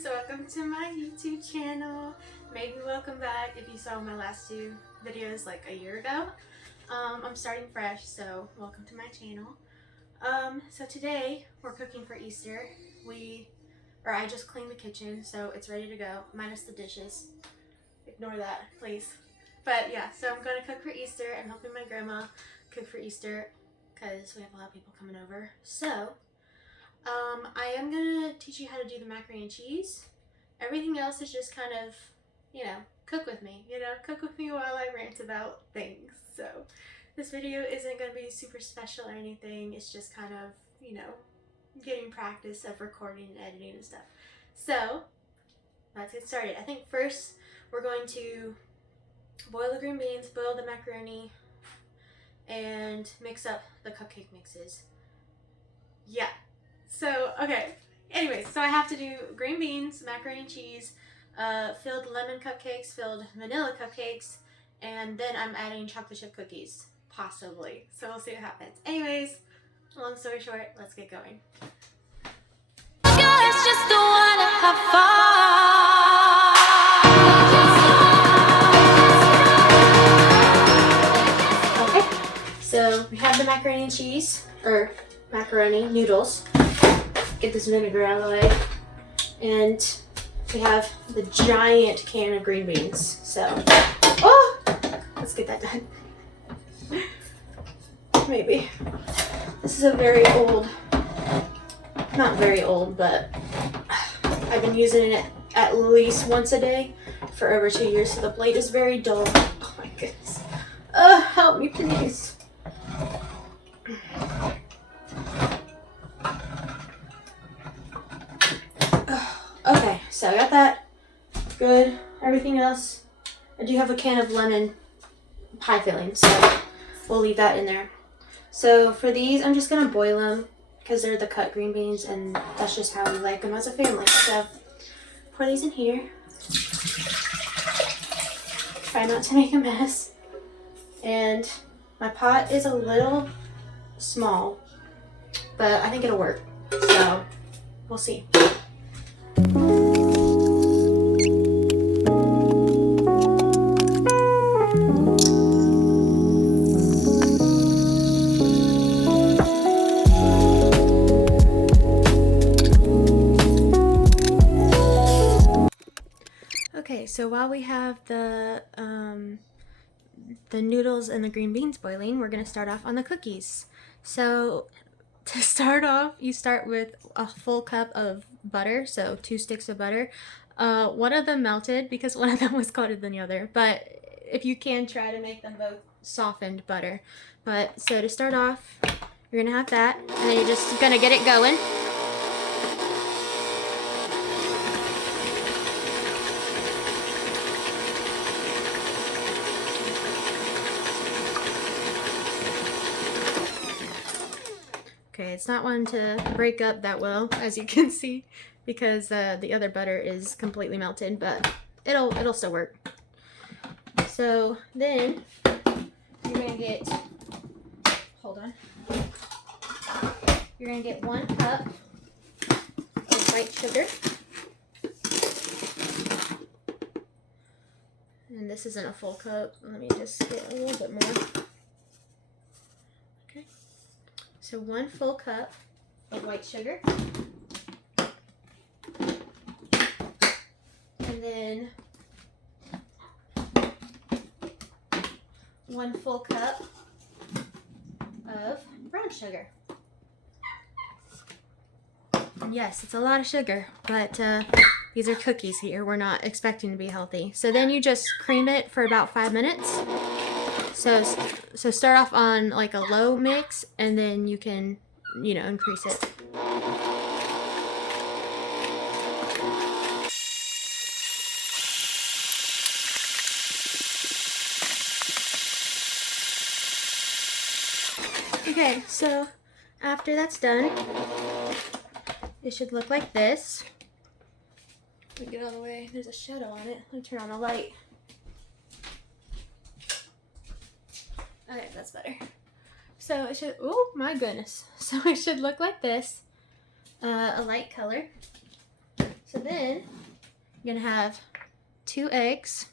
friends, welcome to my YouTube channel. Maybe welcome back if you saw my last two videos like a year ago. I'm starting fresh, so welcome to my channel. So today we're cooking for Easter. I just cleaned the kitchen, so it's ready to go, minus the dishes. Ignore that, please. But yeah, so I'm gonna cook for Easter. I'm helping my grandma cook for Easter because we have a lot of people coming over. So I am gonna teach you how to do the macaroni and cheese. Everything else is just kind of, cook with me. Cook with me while I rant about things. So this video isn't gonna be super special or anything. It's just kind of, getting practice of recording and editing and stuff. So let's get started. I think first we're going to boil the green beans, boil the macaroni, and mix up the cupcake mixes. Yeah. So, okay. Anyways, so I have to do green beans, macaroni and cheese, filled lemon cupcakes, filled vanilla cupcakes, and then I'm adding chocolate chip cookies, possibly. So we'll see what happens. Anyways, long story short, let's get going. Guys just don't wanna have fun. Okay, so we have the macaroni and cheese, or macaroni noodles. Get this vinegar out of the way. And we have the giant can of green beans. So, let's get that done. Maybe. This is a very old, not very old, but I've been using it at least once a day for over 2 years, so the blade is very dull. Oh my goodness. Help me please. Okay, so I got that. Good. Everything else. I do have a can of lemon pie filling, so we'll leave that in there. So for these, I'm just going to boil them because they're the cut green beans, and that's just how we like them as a family. So pour these in here. Try not to make a mess. And my pot is a little small, but I think it'll work. So we'll see. Okay, so while we have the noodles and the green beans boiling, we're going to start off on the cookies. So to start off, you start with a full cup of butter, so 2 sticks of butter. One of them melted because one of them was colder than the other, but if you can, try to make them both softened butter. But so to start off, you're going to have that, and then you're just going to get it going. Okay, it's not one to break up that well, as you can see, because the other butter is completely melted, but it'll still work. So then you're gonna get, you're gonna get 1 cup of white sugar, and this isn't a full cup. Let me just get a little bit more. Okay. So 1 full cup of white sugar, and then 1 full cup of brown sugar. And yes, it's a lot of sugar, but these are cookies here. We're not expecting to be healthy. So then you just cream it for about 5 minutes. So start off on like a low mix, and then you can, increase it. Okay, so after that's done, it should look like this. Let me get out of the way. There's a shadow on it. Let me turn on the light. Okay, that's better. So it should, oh my goodness. So it should look like this. A light color. So then you're gonna have 2 eggs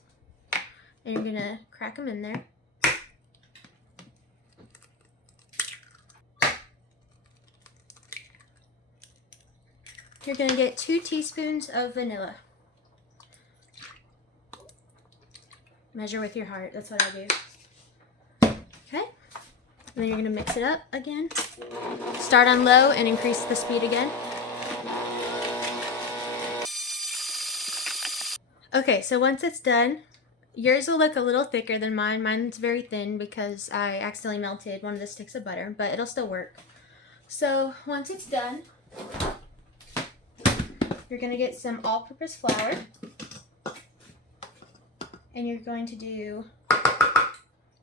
and you're gonna crack them in there. You're gonna get 2 teaspoons of vanilla. Measure with your heart, that's what I do. Okay, and then you're gonna mix it up again. Start on low and increase the speed again. Okay, so once it's done, yours will look a little thicker than mine. Mine's very thin because I accidentally melted one of the sticks of butter, but it'll still work. So once it's done, you're gonna get some all-purpose flour. And you're going to do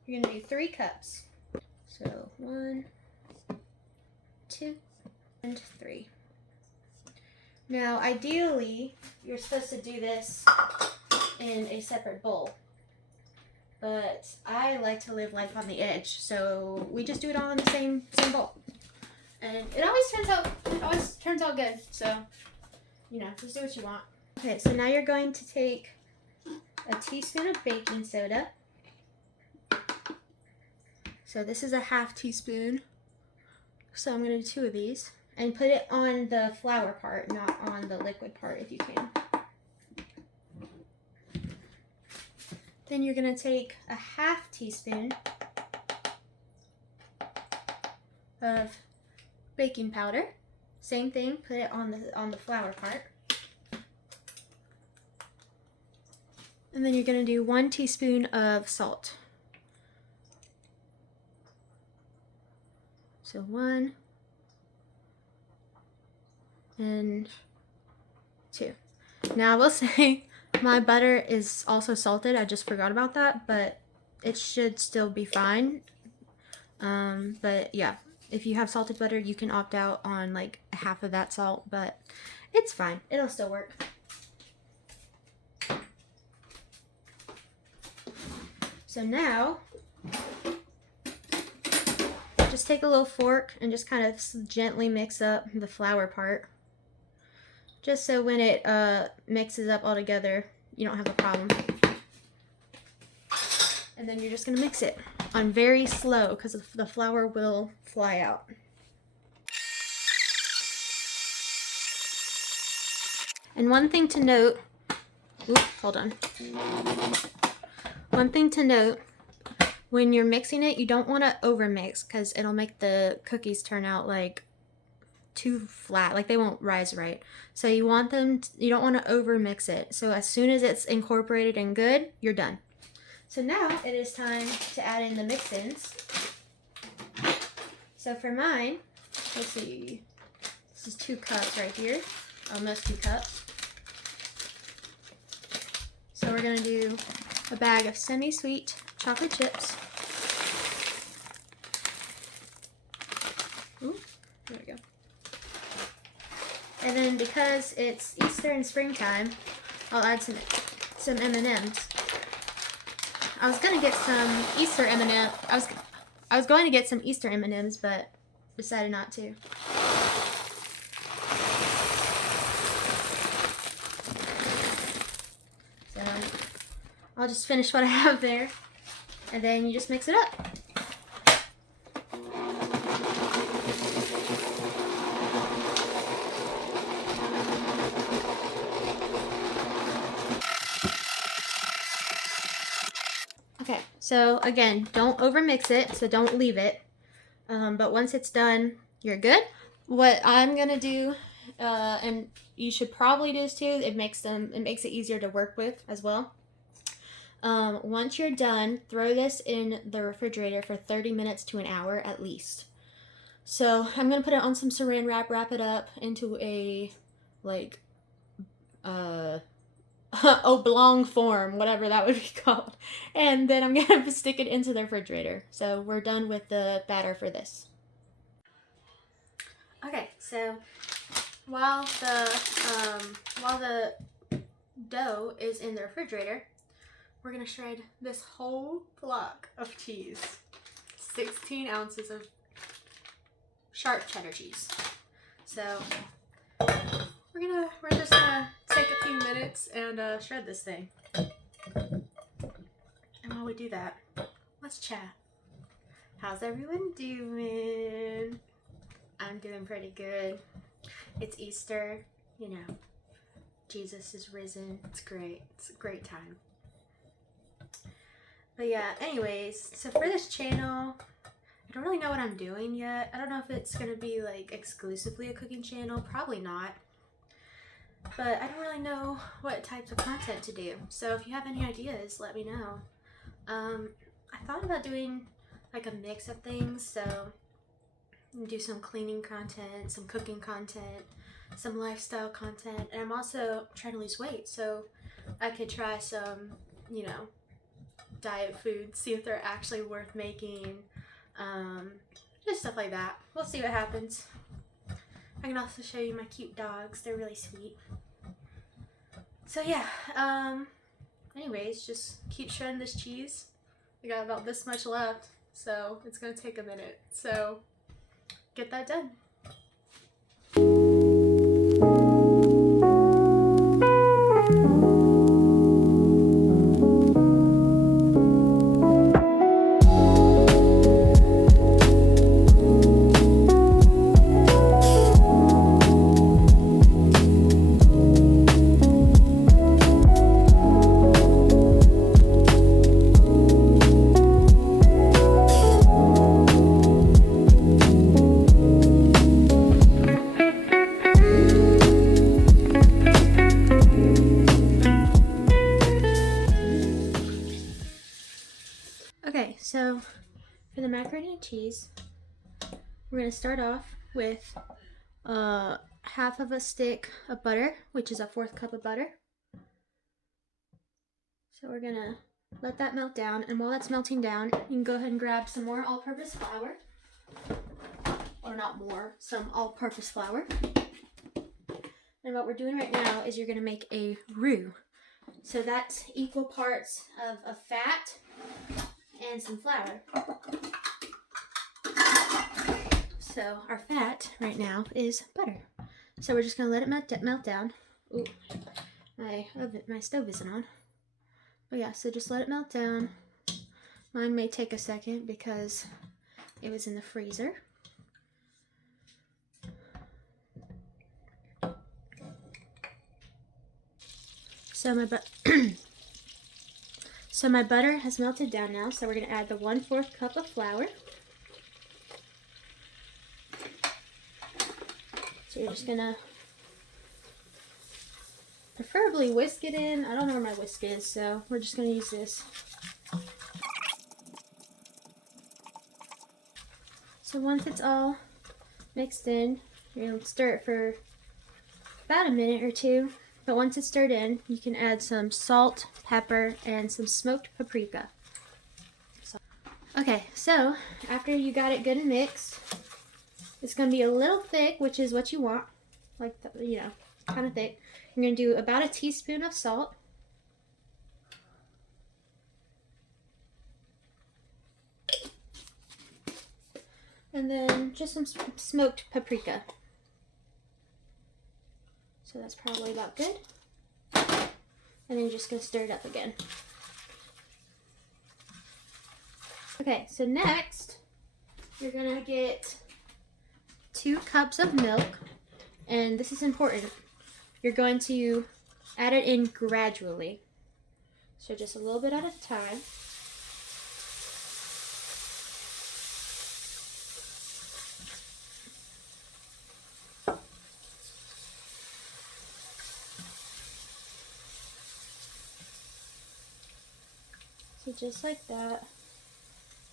3 cups. So 1, 2, and 3. Now, ideally, you're supposed to do this in a separate bowl. But I like to live life on the edge, so we just do it all in the same bowl. And it always turns out good. So, you know, just do what you want. Okay, so now you're going to take a teaspoon of baking soda. So this is a ½ teaspoon. So I'm going to do 2 of these. And put it on the flour part, not on the liquid part if you can. Then you're going to take a ½ teaspoon of baking powder. Same thing, put it on the flour part. And then you're going to do 1 teaspoon of salt. So 1 and 2. Now I will say my butter is also salted. I just forgot about that, but it should still be fine. But yeah, if you have salted butter, you can opt out on like half of that salt, but it's fine. It'll still work. So now, just take a little fork and just kind of gently mix up the flour part. Just so when it mixes up all together, you don't have a problem. And then you're just going to mix it on very slow because the flour will fly out. And one thing to note, hold on. One thing to note, when you're mixing it, you don't want to overmix because it'll make the cookies turn out like too flat, like they won't rise right. So you don't want to overmix it. So as soon as it's incorporated and good, you're done. So now it is time to add in the mix-ins. So for mine, let's see, this is 2 cups right here, almost 2 cups. So we're gonna do a bag of semi-sweet chocolate chips. Ooh, there we go. And then because it's Easter and springtime, I'll add some M&Ms. I was gonna get some Easter M&M. I was going to get some Easter M&Ms, but decided not to. So I'll just finish what I have there, and then you just mix it up. Okay, so again, don't overmix it, so don't leave it. But once it's done, you're good. What I'm gonna do, and you should probably do this too, it makes it easier to work with as well. Once you're done, throw this in the refrigerator for 30 minutes to an hour at least. So I'm gonna put it on some saran wrap, wrap it up into a like oblong form, whatever that would be called, and then I'm gonna stick it into the refrigerator. So we're done with the batter for this. Okay, so while the dough is in the refrigerator, we're gonna shred this whole block of cheese, 16 ounces of sharp cheddar cheese. So we're just gonna minutes and shred this thing. And while we do that, let's chat. How's everyone doing? I'm doing pretty good. It's Easter, you know. Jesus is risen. It's great. It's a great time. But yeah, anyways, so for this channel, I don't really know what I'm doing yet. I don't know if it's going to be like exclusively a cooking channel. Probably not. But I don't really know what types of content to do. So if you have any ideas, let me know. I thought about doing like a mix of things. So do some cleaning content, some cooking content, some lifestyle content. And I'm also trying to lose weight. So I could try some, you know, diet foods, see if they're actually worth making. Just stuff like that. We'll see what happens. I can also show you my cute dogs. They're really sweet. So yeah, anyways, just keep shredding this cheese. I got about this much left, so it's gonna take a minute. So get that done. Okay, so for the macaroni and cheese, we're going to start off with half of a stick of butter, which is a 1/4 cup of butter. So we're going to let that melt down, and while that's melting down, you can go ahead and grab some more all-purpose flour, or not more, some all-purpose flour. And what we're doing right now is you're going to make a roux. So that's equal parts of fat and some flour. So our fat right now is butter. So we're just gonna let it melt down. Ooh, my stove isn't on. But yeah, so just let it melt down. Mine may take a second because it was in the freezer. So my butter has melted down now, so we're going to add the 1/4 cup of flour. So you're just going to preferably whisk it in. I don't know where my whisk is, so we're just going to use this. So once it's all mixed in, you're going to stir it for about a minute or two. But once it's stirred in, you can add some salt, pepper, and some smoked paprika. Okay, so after you got it good and mixed, it's going to be a little thick, which is what you want. Like, you know, kind of thick. You're going to do about a teaspoon of salt. And then just some smoked paprika. So that's probably about good. And then you're just going to stir it up again. Okay, so next, you're going to get 2 cups of milk. And this is important. You're going to add it in gradually. So just a little bit at a time. So just like that,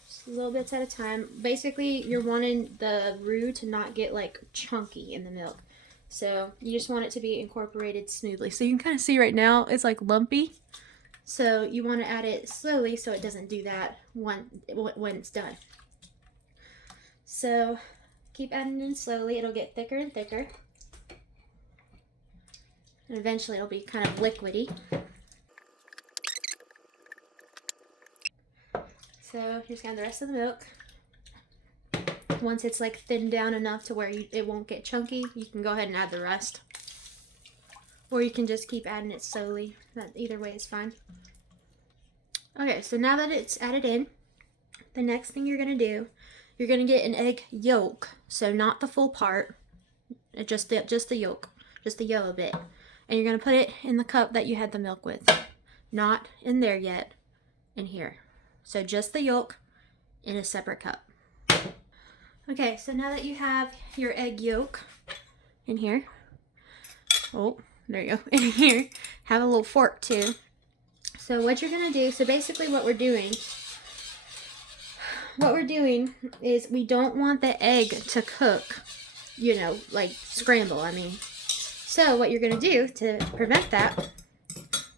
just little bits at a time. Basically, you're wanting the roux to not get like chunky in the milk. So you just want it to be incorporated smoothly. So you can kind of see right now, it's like lumpy. So you want to add it slowly so it doesn't do that when it's done. So keep adding in slowly. It'll get thicker and thicker. And eventually it'll be kind of liquidy. So here's kind of the rest of the milk. Once it's like thinned down enough to where it won't get chunky, you can go ahead and add the rest. or you can just keep adding it slowly. Either way is fine. Okay, so now that it's added in, the next thing you're going to do, you're going to get an egg yolk, so not the full part, just the yolk, just the yellow bit. And you're going to put it in the cup that you had the milk with. Not in there yet, in here. So just the yolk in a separate cup. Okay, so now that you have your egg yolk in here, oh, there you go, in here, have a little fork too. So what you're gonna do, so basically what we're doing is we don't want the egg to cook, you know, like scramble, I mean. So what you're gonna do to prevent that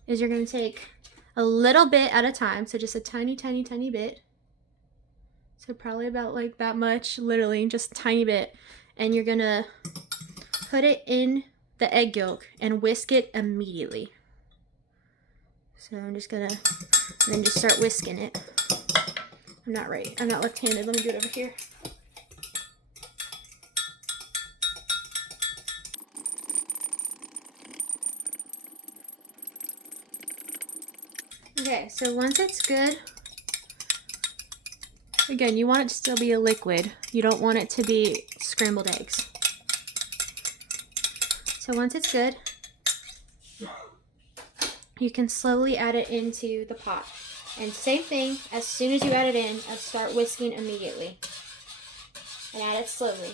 is you're gonna take a little bit at a time, so just a tiny, tiny, tiny bit. So probably about like that much, literally just a tiny bit. And you're gonna put it in the egg yolk and whisk it immediately. So I'm just gonna then just start whisking it. I'm not left-handed, let me do it over here. Okay, so once it's good, again, you want it to still be a liquid. You don't want it to be scrambled eggs. So once it's good, you can slowly add it into the pot. And same thing, as soon as you add it in, start whisking immediately. And add it slowly.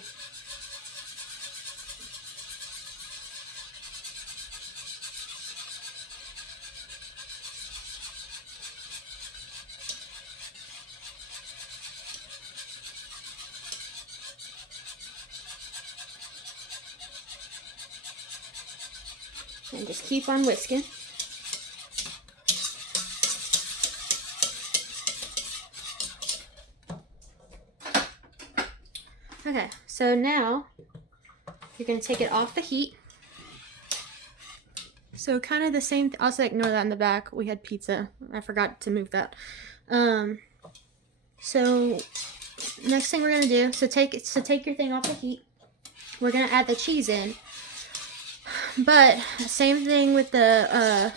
And just keep on whisking. Okay, so now you're going to take it off the heat. So kind of the same, also ignore that in the back. We had pizza. I forgot to move that. So next thing we're going to do, so take your thing off the heat. We're going to add the cheese in. But same thing with the,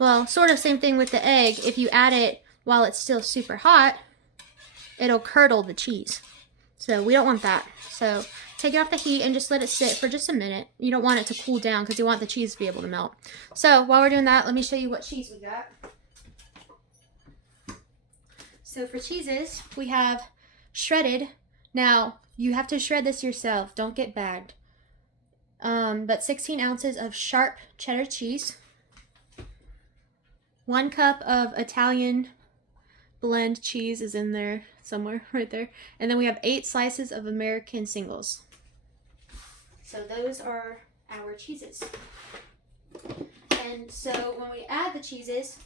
well, sort of same thing with the egg. If you add it while it's still super hot, it'll curdle the cheese. So we don't want that. So take it off the heat and just let it sit for just a minute. You don't want it to cool down because you want the cheese to be able to melt. So while we're doing that, let me show you what cheese we got. So for cheeses, we have shredded. Now, you have to shred this yourself. Don't get bagged. But 16 ounces of sharp cheddar cheese. 1 cup of Italian blend cheese is in there somewhere, right there. And then we have 8 slices of American singles. So those are our cheeses. And so when we add the cheeses,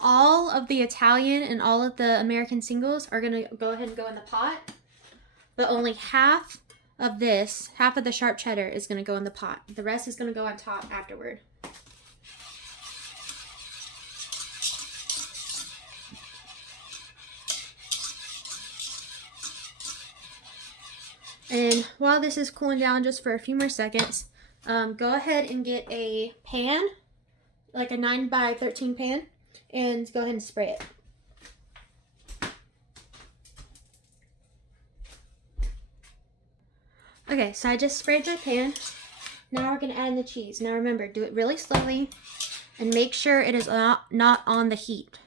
all of the Italian and all of the American singles are going to go ahead and go in the pot. But only half of the sharp cheddar is going to go in the pot. The rest is going to go on top afterward. And while this is cooling down just for a few more seconds, go ahead and get a pan, like a 9x13 pan, and go ahead and spray it. Okay, so I just sprayed my pan. Now we're going to add in the cheese. Now remember, do it really slowly and make sure it is not on the heat.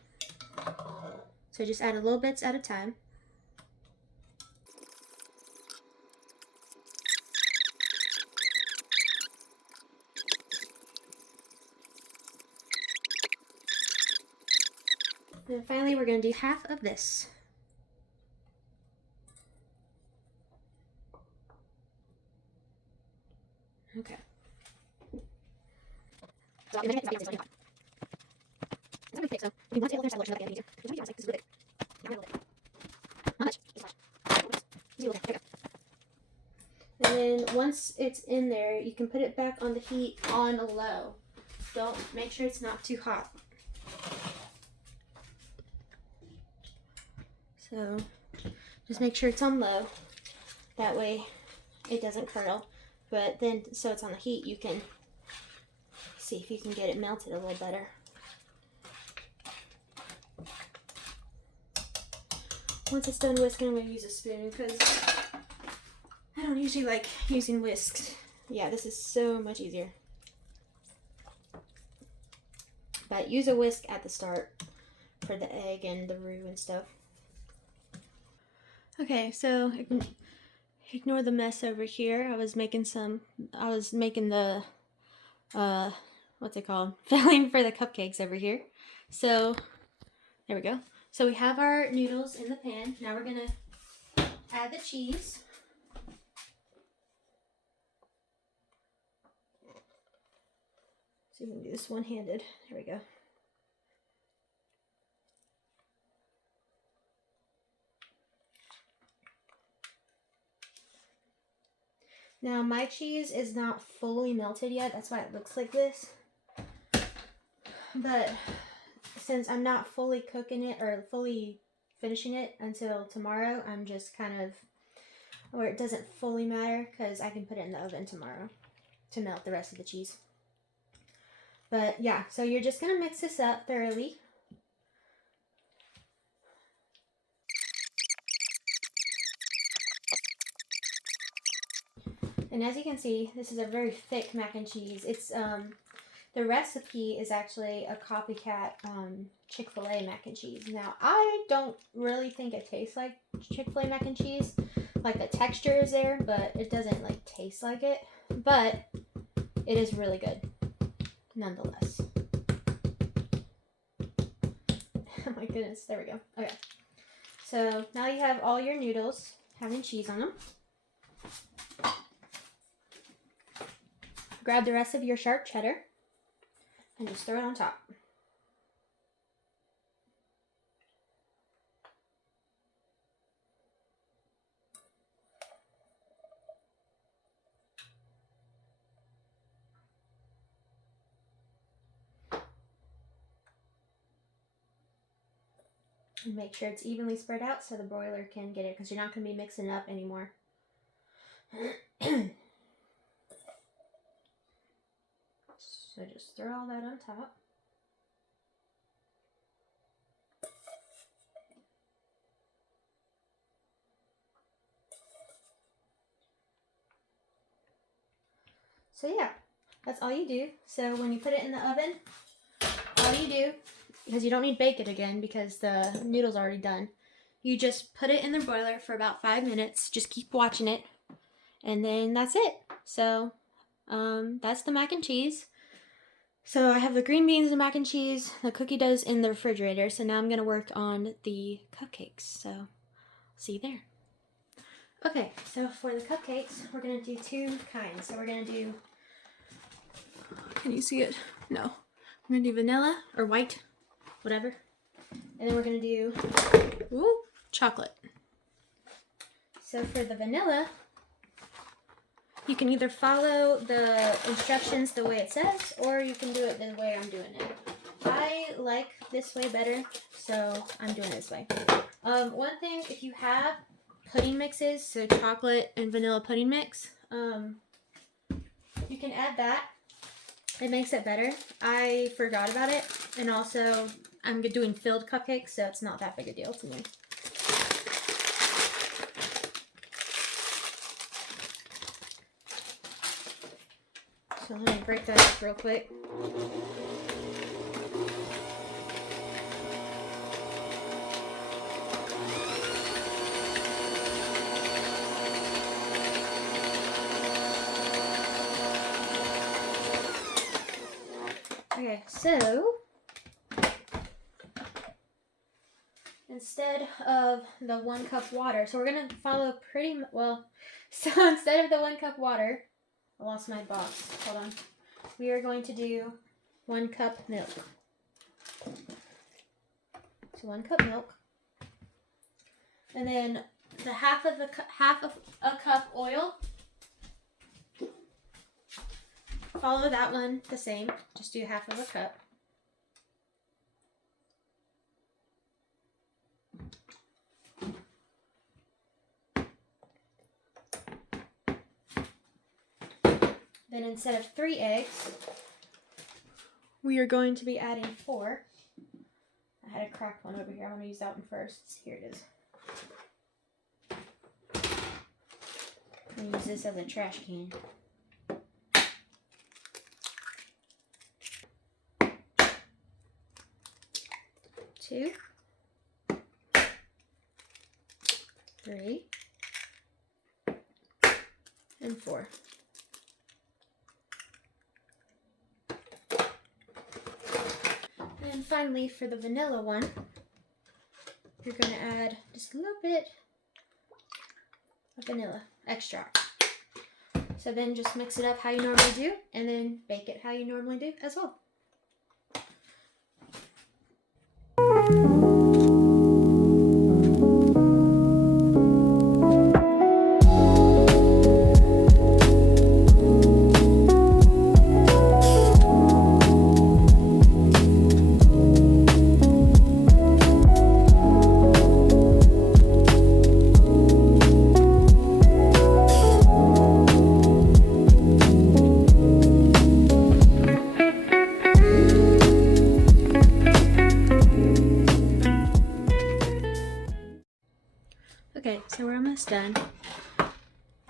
So just add a little bits at a time. And then finally, we're going to do half of this. Okay. And then once it's in there, you can put it back on the heat on low. Make sure it's not too hot. So just make sure it's on low. That way it doesn't curdle. But then, so it's on the heat, you can See if you can get it melted a little better. Once it's done whisking, I'm going to use a spoon because I don't usually like using whisks. Yeah, this is so much easier. But use a whisk at the start for the egg and the roux and stuff. Okay, so ignore the mess over here. I was making the, what's it called? Filling for the cupcakes over here. So, there we go. So we have our noodles in the pan. Now we're gonna add the cheese. So you can do this one-handed. There we go. Now my cheese is not fully melted yet. That's why it looks like this. But since I'm not fully cooking it or fully finishing it until tomorrow, I'm just kind of, or it doesn't fully matter because I can put it in the oven tomorrow to melt the rest of the cheese. But yeah, so you're just going to mix this up thoroughly. And as you can see, this is a very thick mac and cheese. It's the recipe is actually a copycat Chick-fil-A mac and cheese. Now, I don't really think it tastes like Chick-fil-A mac and cheese. Like the texture is there, but it doesn't like taste like it. But it is really good, nonetheless. Oh my goodness, there we go. Okay, so now you have all your noodles having cheese on them. Grab the rest of your sharp cheddar and just throw it on top. And make sure it's evenly spread out so the broiler can get it, because you're not going to be mixing it up anymore. So just throw all that on top. So yeah, that's all you do. So when you put it in the oven, all you do, because you don't need to bake it again because the noodle's already done, you just put it in the broiler for about 5 minutes. Just keep watching it, and then that's it. So that's the mac and cheese. So I have the green beans and mac and cheese, the cookie dough's in the refrigerator. So now I'm going to work on the cupcakes. So see you there. Okay, so for the cupcakes, we're going to do 2 kinds. So we're going to do, can you see it? No. We're going to do vanilla or white, whatever. And then we're going to do chocolate. So for the vanilla, you can either follow the instructions the way it says, or you can do it the way I'm doing it. I like this way better, so I'm doing it this way. One thing, if you have pudding mixes, so chocolate and vanilla pudding mix, you can add that. It makes it better. I forgot about it, and also I'm doing filled cupcakes, so it's not that big a deal to me. So let me break that up real quick. Okay, so instead of the 1 cup water, so we're going to follow pretty well. So instead of the 1 cup water, I lost my box. Hold on. We are going to do 1 cup milk. So 1 cup milk, and then the half of a cup oil. Follow that one the same. Just do half of a cup. Then instead of 3 eggs, we are going to be adding 4. I had a cracked one over here. I'm going to use that one first. Here it is. I'm going to use this as a trash can. Two, 3, and 4. And finally, for the vanilla one, you're going to add just a little bit of vanilla extract. So then just mix it up how you normally do, and then bake it how you normally do as well. Okay, so we're almost done.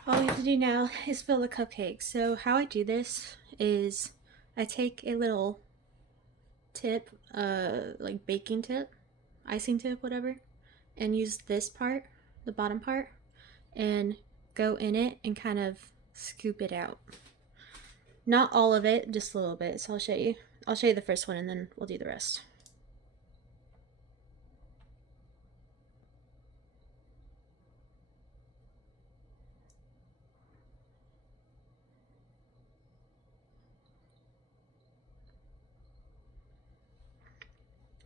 All we have to do now is fill the cupcakes. So how I do this is I take a little tip, like baking tip, icing tip, whatever, and use this part, the bottom part, and go in it and kind of scoop it out. Not all of it, just a little bit. So I'll show you. I'll show you the first one and then we'll do the rest.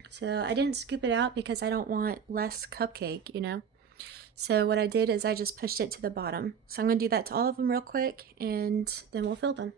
So I didn't scoop it out because I don't want less cupcake, you know. So what I did is I just pushed it to the bottom. So I'm going to do that to all of them real quick and then we'll fill them.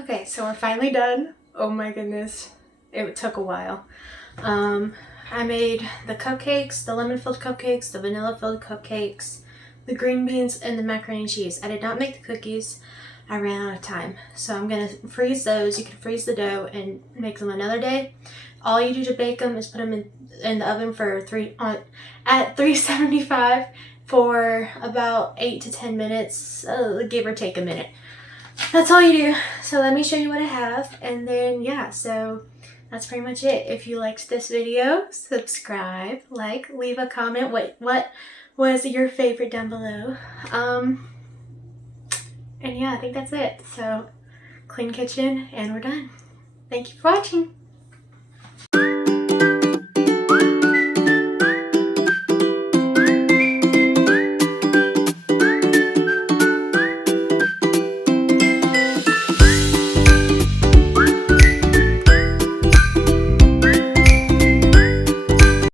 Okay, so we're finally done. Oh my goodness, it took a while. I made the cupcakes, the lemon-filled cupcakes, the vanilla-filled cupcakes, the green beans, and the macaroni and cheese. I did not make the cookies. I ran out of time. So I'm going to freeze those. You can freeze the dough and make them another day. All you do to bake them is put them in the oven for at 375 for about 8 to 10 minutes, give or take a minute. That's all you do. So let me show you what I have, and then yeah, so that's pretty much it. If you liked this video, subscribe, like, leave a comment. What was your favorite down below? And yeah, I think that's it. So clean kitchen and we're done. Thank you for watching.